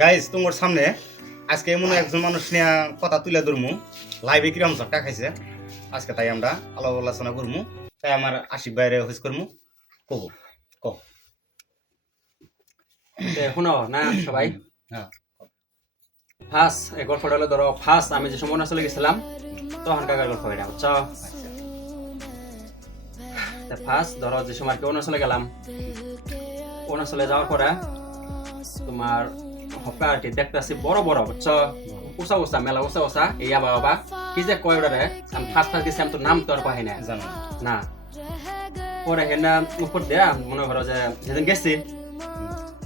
Guys তোমার সামনে আজকে এমন একজন মানুষ নিয়ে কথা তুলে ধরমু লাইভে কিরম ঝটকা খাইছে আজকে তাই আমরা আলাপ আলোচনা করমু তাই আমার আশিক বাইরে হইস করমু কব ক শুনো না সবাই হ্যাঁ ফার্স্ট এই গল্পটা হলো ধরো ফার্স্ট আমি যে সময় অরুণাচলে গেছিলাম তখনকার গল্প এটা বুঝছো ফার্স্ট ধরো যে সময় অরুণাচলে গেলাম অরুণাচলে যাওয়ার পরে তোমার হপ্তা আর কি দেখতেছি বড় বড় বুঝছো উঁচা উঁচা মেলা উঁচা উঁচা এই বাবা কি যে কয় ওটারে আমি ফার্স্ট গেছি আমি তো নাম তো আর কহে না জানো না পরে হেনা উপর দেয়া মনে করো যে যেদিন গেছি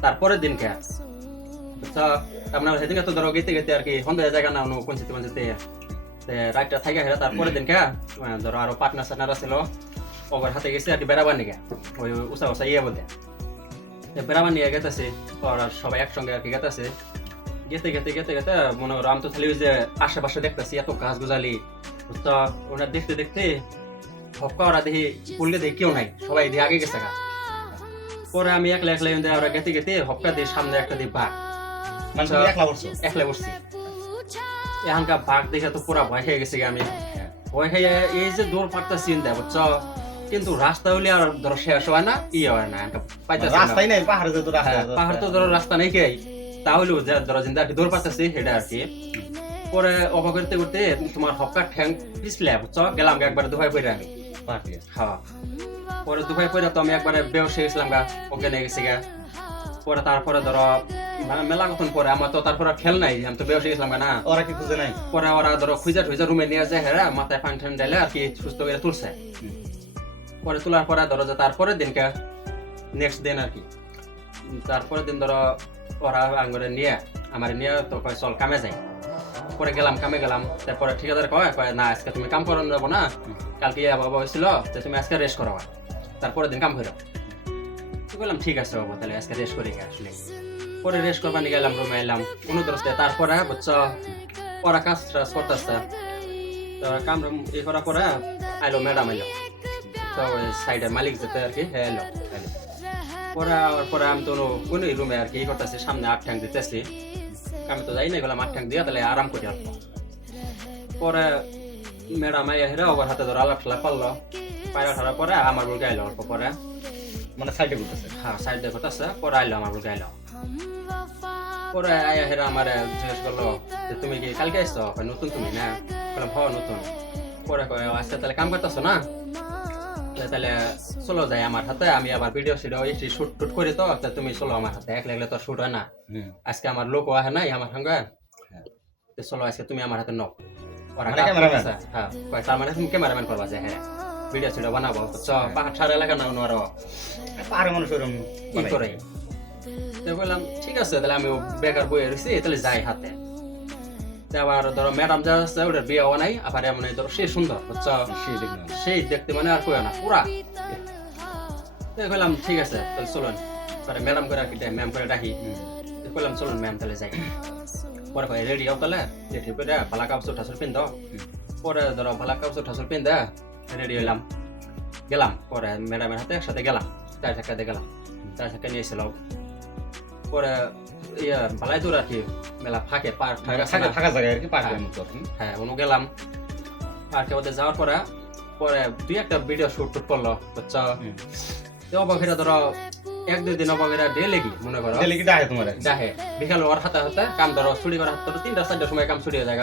তারপরের দিনকে বুঝছো আপনার সেদিনকে তো ধরো গেতে গেতে আর কি সন্ধ্যা জায়গা না অন্য কোন যেতে রাইটটা থাকে হেরা তারপরে দিনকে ধরো আরো পার্টনার সার্টনার ছিল ওর হাতে গেছে আর কি বেড়াবার নিকে ওই উঁচা উঁচা ইয়ে বলতে বেড়াবার নিয়ে গেতেছে ওরা সবাই একসঙ্গে আর কি গেতেছে গেতে গেতে গেতে গেতে মনে করো আমি তো খালি যে আশেপাশে দেখতেছি এত গাছ গুজালি তো ওরা দেখতে দেখতে হকা ওরা দেখি পুলকে দেখি কেউ নাই সবাই দিয়ে আগে গেছে গা পরে আমি একলা একলা ওরা গেতে গেতে হকা দিয়ে সামনে একটা দিয়ে বাঘ মানে তুমি একলা বলছো একলা বসছি এখানকার বাঘ দেখে তো পুরা ভয় খেয়ে গেছি আমি ভয় খেয়ে এই যে দৌড় পারতেছি বুঝছো কিন্তু রাস্তা হলে আর ধরো শেষ হয় না ই হয় না রাস্তাই নাই পাহাড়ে যেত রাস্তা পাহাড় তো ধরো রাস্তা নেই কে তাহলেও ধরো জিন্দা আর কি দৌড় পারতেছি সেটা আর কি পরে অবাক করতে করতে তোমার হকা ঠ্যাং পিছলে বুঝছো গেলাম একবার দুভাই পড়ে আমি হ্যাঁ পরে দুভাই পড়ে তো আমি একবারে বেহস হয়ে গেছিলাম গা ওকে নিয়ে গেছি গা পরে তারপরে ধরো মেলা কখন পরে আমার তো তারপরে খেল নাই আমি তো বেহস হয়ে গেছিলাম গা না ওরা কি খুঁজে নাই পরে ওরা ধরো খুঁজা ঠুইজা রুমে নিয়ে যায় হেরা মাথায় পানি ঠান্ডা ঢেলে আর কি সুস্থ করে তুলছে পরে তোলার পরে ধরো যে তারপরের দিনকে নেক্সট দিন আর কি তারপরের দিন ধরো ওরা আঙ্গুরে নিয়ে আমার নিয়ে তো কয় চল কামে যাই পরে গেলাম কামে গেলাম তারপরে ঠিকাদার কয় না আজকে তুমি কাম করানো যাবো না কালকে বাবা হয়েছিল তো তুমি আজকে রেস্ট করো তারপরের দিন কাম করো বললাম ঠিক আছে বাবা তাহলে আজকে রেস্ট করি আসলে পরে রেস্ট করবার নিয়ে গেলাম রুমে এলাম অনুদ্রস্তে তারপরে বুঝছো ওরা কাজ টাজ করতেছে কাম ই করার পরে আইলো ম্যাডাম এলো তো সাইডের মালিক যেতে আর কি হ্যাঁ এলো পরে আমি তো কোন রুমে আর কি ই করতেছি সামনে আট ঠ্যাং দিতেছি আমি তো যাই না গেলাম আট ঠ্যাং দিয়ে তাহলে আরাম করি অল্প পরে ম্যাডাম আইয়া হেরা ওর হাতে ধরো আলাপ ঠালা পারলো পায়রা ঠাড়ার পরে আমার বল গাইলো অল্প পরে মানে সাইডে করতেছে হ্যাঁ সাইডে করতেছে পরে আইলো আমার বল গাইলো পরে আইয়া হেরা আমার জিজ্ঞেস করলো যে তুমি কি কালকে আসছো নতুন তুমি না বললাম হ নতুন পরে কয় আজকে তাহলে কাম করতেছো না তাহলে চলো যাই আমার হাতে আমি আবার ভিডিও শুট টুট করি তো তুমি চলো আমার হাতে এক লাগলে তো শুট হয় না আজকে আমার লোক আহে নাই আমার সঙ্গে চলো আজকে তুমি আমার হাতে নক হ্যাঁ তার মানে তুমি ক্যামেরাম্যান করবা যে হ্যাঁ ভিডিও সিডিও বানাবো পাহাড় ছাড়া এলাকা না আরো পাহাড়ে মানুষ ওরকম ই করে বললাম ঠিক আছে তাহলে আমি বেকার বইয়ে রয়েছি তাহলে যাই হাতে আবার ধরো ম্যাডাম যা আছে ওটার বিয়ে হওয়া নাই আবার এমন ধরো সে সুন্দর বুঝছো সেই দেখতে মানে আর কই না পুরা বললাম ঠিক আছে তাহলে চলুন পরে ম্যাডাম করে রাখি ম্যাম করে রাখি বললাম চলুন ম্যাম তাহলে যাই পরে কয় রেডি হও তাহলে রেডি করে ভালা কাপড় ঠাসুর পিন দাও পরে ধরো ভালা কাপড় ঠাসুর পিন দে রেডি হইলাম গেলাম পরে ম্যাডামের হাতে একসাথে গেলাম চার চাকাতে গেলাম চার চাকা নিয়েছিল পরে ইয়া ভালাই দূর আর কি মেলা ফাঁকে পার্ক ফাঁকা জায়গায় আর কি পার্কের মতো হ্যাঁ অনু গেলাম পার্কে ওদের যাওয়ার পরে পরে দুই একটা ভিডিও শুট টুট করলো বুঝছো অবাকেরা ধরো এক দুই দিন অবাকেরা ডেলে কি মনে করো ডেলে কি ডাহে তোমার ডাহে বিকাল ওর হাতে হাতে কাম ধরো ছুটি করার হাতে 3টা 4টার সময় কাম ছুটি হয়ে যায়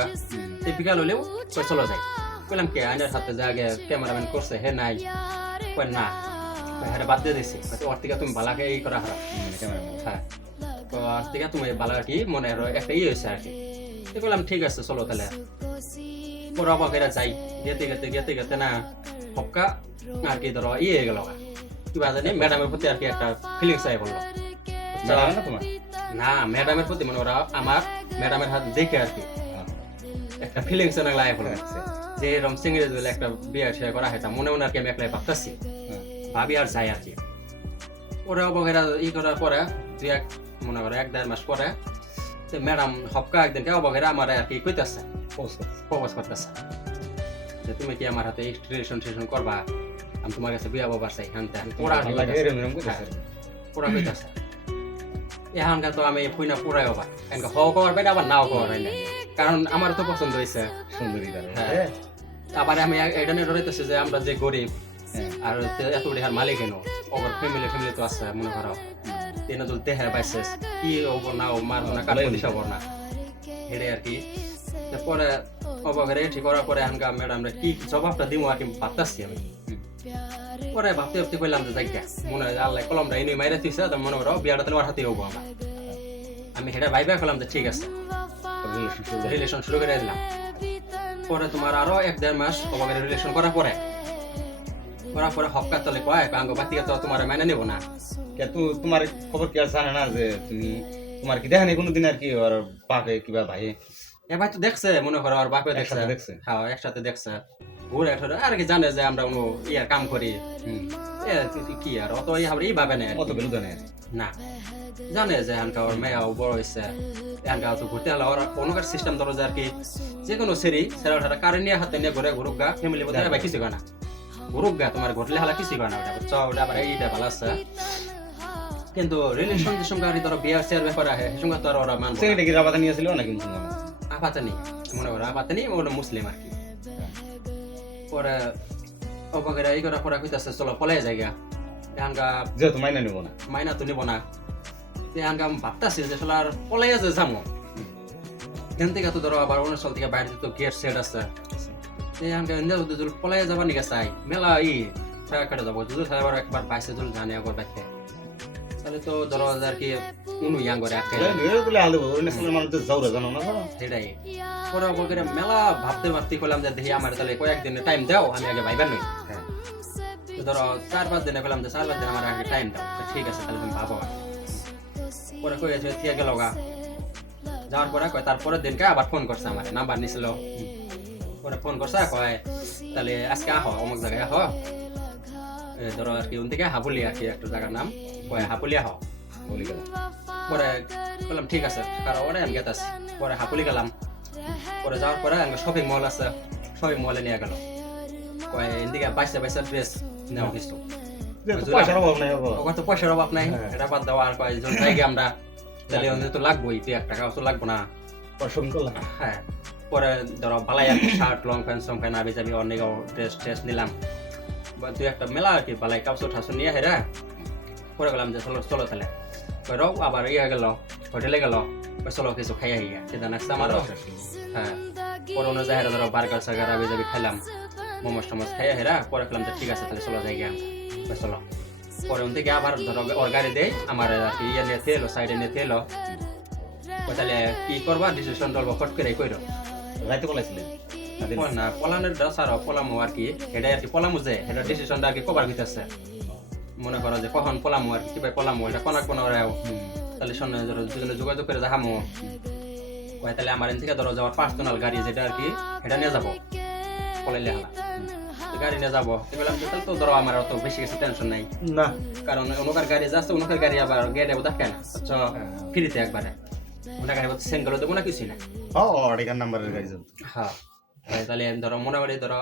সেই বিকাল হলেও চলো যাই বললাম কে আইনের হাতে যে আগে ক্যামেরাম্যান করছে হে নাই কই না হ্যাঁ বাদ দিয়ে দিছি ওর থেকে তুমি বালাকে এই করা হারা হ্যাঁ তো আর থেকে তুমি বালা কি মনে একটা ই হয়েছে আর কি বললাম ঠিক আছে চলো তাহলে পরে অবাকেরা যাই গেতে গেতে গেতে গেতে না হক্কা আর কি ধরো ইয়ে হয়ে গেল কিবা জানি ম্যাডামের প্রতি আর কি একটা ফিলিংস আই বললো না ম্যাডামের প্রতি মনে ওরা আমার ম্যাডামের হাত দেখে আর কি একটা ফিলিংস লাগে বলে যে এরকম সিঙ্গেল বলে একটা বিয়ে শেয়ার করা হয় মনে মনে আর কি আমি একলাই ভাবতেছি ভাবি আর যাই আর কি ওরা অবাকেরা ই করার পরে দুই এক মনে করো 1-1.5 মাস পরে ম্যাডাম হপকা একদিনকে অবাকেরা আমার আর কি কইতেছে প্রপোজ করতেছে যে তুমি কি আমার হাতে রিলেশন করবা আমি তোমার কাছে বিয়া বাবার চাই হ্যাঁ ওরা কইতেছে এখানকার তো আমি ফুইনা পুরাই অবাক এখানকার হওয়া করার বাইরে আবার নাও করার হয় না কারণ আমার তো পছন্দ হয়েছে সুন্দরী কারণ হ্যাঁ। আবার আমি এটা নিয়ে ধরাইতেছি যে আমরা যে গরিব হ্যাঁ আর এত টাকার মালিক এনো ওর ফ্যামিলি তো আছে মনে করো তিন যদি দেহে পাইছে কি ওপর না ও মারবো না কাটবো দিশা না হেডে আর কি পরে অবাকের ঠিক করার পরে এখানকার ম্যাডামরা কি জবাবটা দিব আর কি ভাবতেছি আমি পরে ভাবতে ভাবতে কইলাম যে জায়গা মনে হয় আল্লাহ কলমটা এনে মাইরে তুইছে তো মনে করো বিয়াটা তাহলে ওর হাতে হবো আমার আমি হেডে ভাইবা করলাম যে ঠিক আছে রিলেশন শুরু করে দিলাম পরে তোমার আরো 1-1.5 মাস অবাকের রিলেশন করার পরে হকার তলে কয় আঙ্গ বাতিকা তো তোমার মাইনা নেবো না তোমার খবর কি আর জানে না যে তুমি তোমার কি দেখেনি কোনোদিন আর কি ওর বাপে কিবা ভাই এ ভাই তো দেখছে মনে করো আর বাপে একসাথে দেখছে দেখছে? হ্যাঁ একসাথে দেখছে ঘুরে একসাথে আর কি জানে যে আমরা কোনো ইয়ার কাম করি এ কি আর অত আমরা এই ভাবে না আর কি। অত বেলু জানে না জানে যে এখানকার ওর মেয়ে বড় হয়েছে এখানকার তো ঘুরতে হলে ওরা অন্যকার সিস্টেম ধরো যে আর কি যে কোনো সেরা কারে নিয়ে হাতে নিয়ে ঘুরে ঘুরুক গা ফ্যামিলি বোধ হয় কিছু না ঘুরুক গা তোমার ঘটলে হালা কিছু না ওটা বুঝছো ওটা আবার এইটা ভালো আছে কিন্তু রিলেশন যে সঙ্গে আর ধরো বিয়ার শেয়ার ব্যাপার আছে সে সঙ্গে তো আর ওরা মানবে সেটা কি রাবাতা নিয়েছিল নাকি মুসলমান আপাতে নেই মনে করো আপাতে নেই ওটা মুসলিম আর কি পরে অপকেরা এই করা পরে কইতাছে চলো পলাই জায়গা এখানকার যেহেতু মাইনা নেবো না মাইনা তো নিব না এখানকার ভাবতাছি যে চলো আর পলাই আছে যাবো এখান থেকে তো ধরো আবার অরুণাচল থেকে বাইরে তো গেট সেট আছে এখানকার যদি পলাই যাবার নিকে চাই মেলা টাকা কাটে যাবো যদি আবার একবার বাইসে যদি জানি একবার বাইতে তাহলে তো ধরো আর কি উনু ইয়াং করে আটকে বলে আলু অরুণাচলের মানুষ তো যাওরা জানো না সেটাই পরে অপকেরা মেলা ভাবতে করলাম যে দেখি আমার তাহলে কয়েকদিনের টাইম দাও আমি আগে ভাইবার নই ধরো 4-5 দিনে পেলাম যে 4-5 দিন আমার আগে টাইম দাও ঠিক আছে তাহলে তুমি ভাবো পরে কয়েছে ঠিক গেল গা যাওয়ার পরে কয় তারপরের দিনকে আবার ফোন করছে আমার নাম্বার নিছিল পরে ফোন করছে কয় তাহলে আজকে আহ অমুক জায়গায় আহ ধরো আর কি ওন থেকে হাবুলি আর কি একটা জায়গার নাম কয় হাবুলি আহ বলি গেল পরে বললাম ঠিক আছে কারণ ওরে আমি গেতাছি পরে হাবুলি গেলাম পরে যাওয়ার পরে শপিং মল আছে শপিং মলে নিয়ে গেল কয় এদিকে বাইসা ড্রেস নেওয়া কিছু পয়সার অভাব নাই ওখানে তো পয়সার অভাব নাই এটা বাদ দেওয়া আর কয়েকজন জায়গা আমরা তাহলে ওদের তো লাগবোই 2-1 টাকাও তো লাগবো না শপিং করলাম হ্যাঁ পরে ধরো বালাই আর শার্ট লং প্যান্ট সং প্যান্ট আবি যাবি অনেক ড্রেস নিলাম বা 2-1টা মেলা আর কি বালাই কাপড় ঠাসু নিয়ে হেরা পরে গেলাম যে চলো তাহলে রও আবার গেল হোটেলে গেল চলো কিছু খাই আহিয়া সেটা নাস্তা আমারও হ্যাঁ পরে অন্য জায়গায় ধরো বার্গার সার্গার আবি যাবি খাইলাম মোমোস টোমোস খাইয়া হেরা পরে খেলাম যে ঠিক আছে তাহলে চলো যাই গিয়া চলো পরে ওন থেকে আবার ধরো ওর গাড়ি দেয় আমার আর কি ইয়ে নিয়ে এলো সাইডে নিয়ে এলো তাহলে কি করবা ডিসিশন ডলবো ফট করে কইরো রাইতে বলাইছিলেন না পলানের সার পলামো আর কি এটা আর কি পলামো যে এটা ডিসিশনটা আর কি কবার হইতেছে মনে করো যে কখন পলামো আর কি কিভাবে পলামো এটা কোনাক কোনারাও তাহলে শোনো ধরো দুজনে যোগাযোগ করে দেখামো কয় তাহলে আমার এখান থেকে ধরো যাওয়ার পার্সোনাল গাড়ি যেটা আর কি এটা নিয়ে যাবো পলাইলে হালা গাড়ি নিয়ে যাবো বললাম তাহলে তো ধরো আমার অত বেশি কিছু টেনশন নাই না কারণ ওনার গাড়ি যাচ্ছে ওনার গাড়ি আবার গেটে দেখে না আচ্ছা ফ্রিতে একবারে ওনার গাড়ি সেন্ড করে দেবো না কিছুই না এখান নাম্বারের গাড়ি যাবে হ্যাঁ তাহলে ধরো মোটামুটি ধরো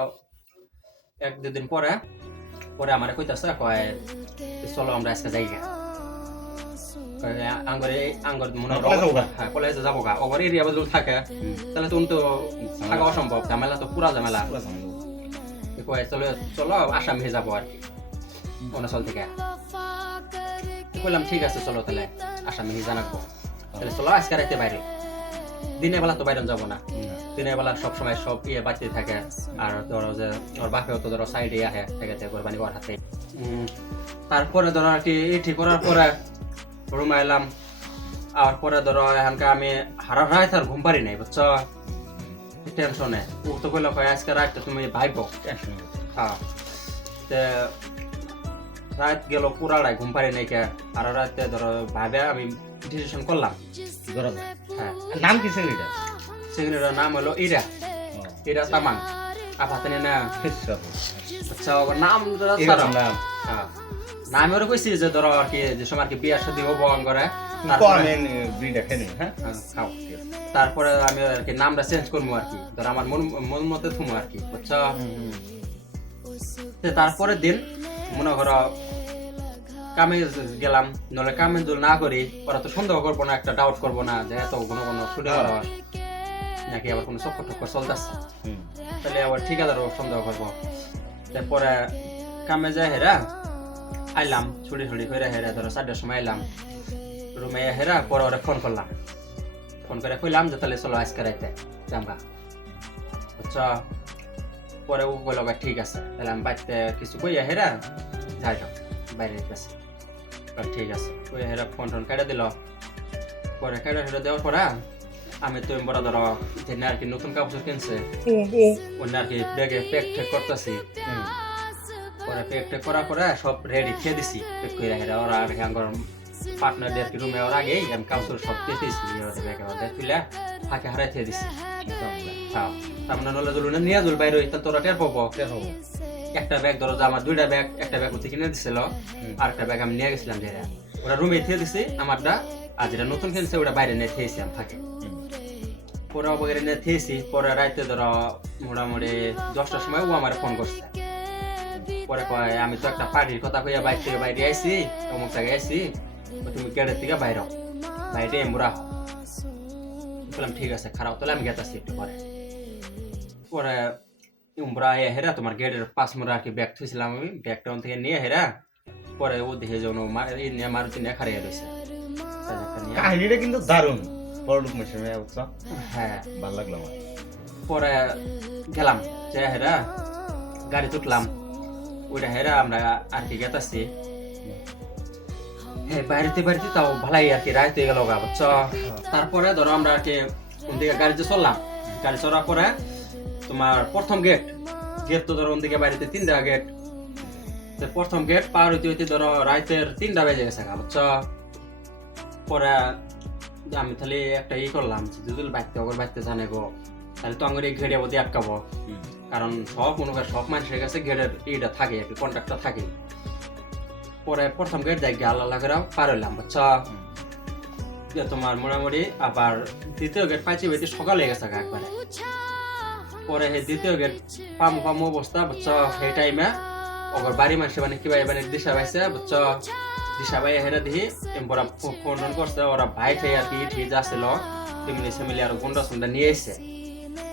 1-2 দিন পরে আমার কইতাছে কয় চলো আমরা আজকে যাই গা আঙ্গর মনে হ্যাঁ কলেজে যাবো গা ওভার এরিয়া বদল থাকে তাহলে তো থাকা অসম্ভব ঝামেলা তো পুরা ঝামেলা কয় চলো আসাম হয়ে যাবো আর কি অরুণাচল থেকে বললাম ঠিক আছে চলো তাহলে আসামে জানাবো তাহলে চলো আজকে রাইতে বাইরে দিনের বেলা তো বাইরে যাবো না দিনের বেলা সবসময় সব বাড়তে থাকে আর ধরো যে ওর বাপেও তো ধরো সাইডে আহে থেকে কোরবানি ওর হাতে তারপরে ধরো আর কি ঠিক করার পরে রুমে এলাম আর পরে ধরো এখানকার আমি হারা রাত আর ঘুম পারি নাই বুঝছো টেনশনে ও তো কইলো আজকে রাতটা তুমি ভাইবো হ্যাঁ রাত গেল পুরাড়াই ঘুম পারি নাই কে আর রাতে ধরো ভাবে আমি ডিসিশন করলাম হ্যাঁ নাম কি ছেলেটা ছেলেটার নাম হলো ইরা তামাং আপাতত না আচ্ছা ওর নাম হ্যাঁ নাম ওরা কইছি যে ধরো আর কি যে সময় আর কি বিয়ার সাথে বহন করে তারপরে আমি আর কি নামটা চেঞ্জ করবো আর কি ধরো আমার মন মতে থুমো আর কি বুঝছো তারপরে দিন মনে করো কামে গেলাম, নলে কামে যদি না করি ওরা তো সন্দেহ করবো না, একটা ডাউট করবো না যে এত কোনো কোনো ছুটে করা নাকি আবার কোনো চক্কর টক্কর চলতেছে, তাহলে আবার ঠিকাদারও সন্দেহ করবো। তারপরে কামে যায় হেরা আইলাম, ছুটি ছুটি করে হেরা ধরো 4টার সময় আইলাম রুমে, হেরা পরে ওরা ফোন করলাম, ফোন করে কইলাম যে তাহলে চলো আজকে রাইতে জামগা। আচ্ছা, পরে ও বললো ঠিক আছে, তাহলে আমি বাড়িতে কিছু কইয়া হেরা যাই যাও বাইরে গেছে, ঠিক আছে কইয়া হেরা ফোন টোন কেটে দিল। পরে কেটে হেটে দেওয়ার পরে আমি তো বড় ধরো যেন আর কি নতুন কাপড় কিনছে অন্য আর কি ব্যাগে প্যাক ঠেক করতেছি। পরে প্যাক ঠেক করার পরে সব রেডি খেয়ে দিছি, প্যাক করে হেরা ওরা আর কি আমার পার্টনারদের আর কি রুমে ওর আগেই আমি কাপড় সব পেতেছি, ওদের ব্যাগে ওদের তুলে ফাঁকে হারাই খেয়ে দিছি। হ্যাঁ, তার মানে নলে জল নিয়ে জল বাইরে তা তোরা টের পাবো। একটা ব্যাগ ধরো যে আমার 2টা ব্যাগ, একটা ব্যাগ হচ্ছে কিনে দিছিল আর একটা ব্যাগ আমি নিয়ে গেছিলাম, যেটা ওরা রুমে খেয়ে দিছি আমারটা, আর যেটা নতুন কিনছে ওটা বাইরে নিয়ে খেয়েছি আমি ফাঁকে। পরে অবগেরে নিয়ে খেয়েছি। পরে রাইতে ধরো মোটামুটি 10টার সময় ও আমার ফোন করছে, পরে কয় আমি তো একটা পার্টির কথা কইয়া বাইরে থেকে বাইরে আইছি, অমুক জায়গায় আইছি, তুমি গেটের থেকে বাইরে বাইরে এমরা বললাম ঠিক আছে খারাপ, তাহলে আমি গেতাছি একটু পরে। পরে উমরা হেরা তোমার গেটের 5 মুড়া আর কি ব্যাগ থুইছিলাম আমি, ব্যাগটা থেকে নিয়ে হেরা পরে ও দেখে যেন মারুতি নিয়ে খারিয়ে রয়েছে। কাহিনীটা কিন্তু দারুণ, বড়লুক মৌসুমে বুঝছো? হ্যাঁ, ভালো লাগলো আমার। পরে গেলাম যে হেরা গাড়ি তুটলাম, ওইটা হেরা আমরা আর কি গেতাছি। হ্যাঁ, বাড়িতে বাড়িতে তাও ভালাই আর কি রাইতে গেল গা বুঝছো। তারপরে ধরো আমরা আর কি ওদিকে গাড়িতে চললাম, গাড়ি চলার পরে তোমার প্রথম গেট তো ধরো ওদিকে বাড়িতে 3টা গেট, প্রথম গেট পার হইতে হইতে ধরো রাইতের 3টা বেজে গেছে গা বুঝছো। পরে আমি তাহলে একটা করলাম, যদি বাইতে জানে গো তাহলে তো আমার এই ঘেড়ে বোধ আটকাবো, কারণ সব মনে করে সব মানুষের কাছে গেটের এইটা থাকে আর কি, কন্ট্রাক্টটা থাকে। পরে প্রথম গেট যাই গিয়ে আল্লাহ করে পার হইলাম বুঝছো। তোমার মোটামুটি আবার দ্বিতীয় গেট পাইছি হইতে সকালে গেছে একবারে। পরে সেই দ্বিতীয় গেট পামু অবস্থা বুঝছো, সেই টাইমে ওর বাড়ি মানুষে মানে কিবা মানে দিশা পাইছে বুঝছো, দিশা পাই হেরে দিহি এমরা ফোন করছে, ওরা ভাই ঠাই আর কি ঠিক আসছিল ফ্যামিলি ফ্যামিলি আর গুন্ডা সুন্ডা নিয়ে এসে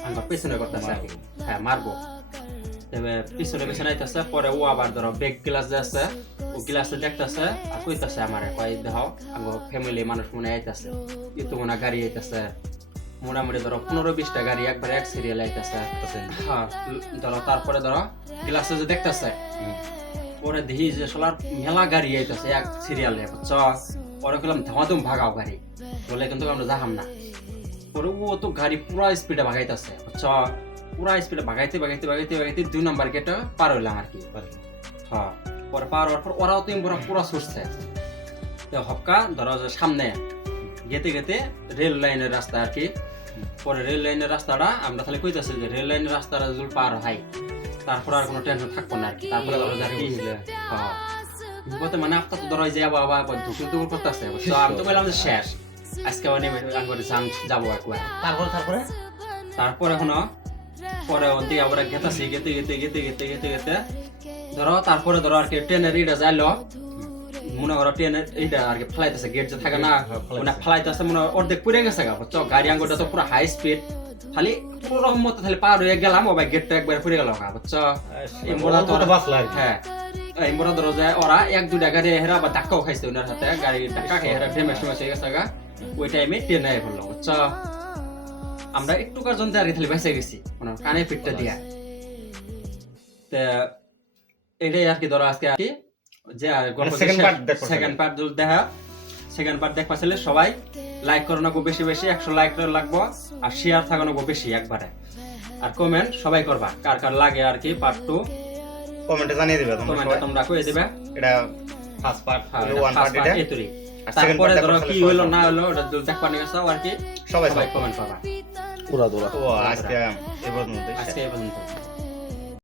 আমার পিছনে করতেছে আর কি, হ্যাঁ মারবো। তবে পিছনে পিছনে আইতেছে। পরে ও আবার ধরো ব্যাগ গ্লাস যে আছে ও গ্লাসে দেখতেছে আর কইতেছে আমার কয় দেহ আমার ফ্যামিলি মানুষ মনে আইতেছে, কিন্তু মনে গাড়ি আইতেছে মোটামুটি ধরো 15-20টা গাড়ি একবার এক সিরিয়াল আইতেছে। হ্যাঁ ধরো তারপরে ধরো গ্লাসে যে দেখতেছে, পরে দেখি যে সোলার মেলা গাড়ি আইতেছে এক সিরিয়ালে বুঝছো। পরে গেলাম ধামাধুম ভাগাও গাড়ি বলে, কিন্তু আমরা যাহাম না। পরে ও তো গাড়ি পুরা স্পিডে ভাগাইতেছে বুঝছো, পুরা স্পিডে ভাগাইতে ভাগাইতে ভাগাইতে ভাগাইতে 2 নাম্বার গেটে পার হইলাম আর কি। হ্যাঁ, পরে পার হওয়ার পর ওরাও তো পুরা ছুটছে, তো হক্কা ধরো যে সামনে গেতে গেতে রেল লাইনের রাস্তা আর কি। পরে রেল লাইনের রাস্তাটা আমরা তাহলে কইতেছি যে রেল লাইনের রাস্তাটা যদি পার হয় তারপর আর কোনো টেনশন থাকবো না আর কি। তারপরে ধরো যে কি বলতে মানে আপনার তো ধরো যে বাবা ধুকুর টুকুর করতেছে, আমি তো বললাম যে শেষ আজকে অনেক যাবো একবার। তারপরে এখনো পরে ওদিকে আমরা গেতাছি গেতে গেতে গেতে গেতে গেতে গেতে ধরো তারপরে ধরো আর কি ট্রেনের এইটা যাইলো, মনে করো ট্রেনের এইটা আর কি ফেলাইতেছে, গেট যে থাকে না মানে ফেলাইতেছে, মনে অর্ধেক পুড়ে গেছে গা বুঝছো। গাড়ি আঙ্গুলটা তো পুরো হাই স্পিড, খালি পুরো মতো খালি পার হয়ে গেলাম, ও ভাই গেটটা একবার পুড়ে গেল গা বুঝছো। হ্যাঁ, এই মোড়া ধরো যায় ওরা 1-2টা গাড়ি হেরা আবার ধাক্কাও খাইছে ওনার হাতে, গাড়ি ধাক্কা খেয়ে হেরা ড্যামেজ হয়ে গেছে গা। ওই টাইমে ট্রেন আই পড়লো বুঝছো। আমরা একটু কার্জন আর কি খালি বেঁচে গেছি ওনার কানে পিঠটা দিয়া। তো এটাই আর কি ধরো আজকে আর কি যে সেকেন্ড পার্ট দেখা, সেকেন্ড পার্ট দেখবা ছিল সবাই লাইক করো না বেশি বেশি, 100 লাইক লাগবো, আর শেয়ার থাকানো বেশি একবারে, আর কমেন্ট সবাই করবা কার কার লাগে আর কি পার্ট 2 কমেন্টে জানিয়ে দিবে, তোমরা কইয়ে দিবে এটা ফার্স্ট পার্ট 1 পার্ট এটা। তারপরে ধরো কি হইলো না হইলো এটা দেখবা নিয়ে গেছো আর কি, সবাই কমেন্ট করবা। ও আজকে এই পর্যন্ত।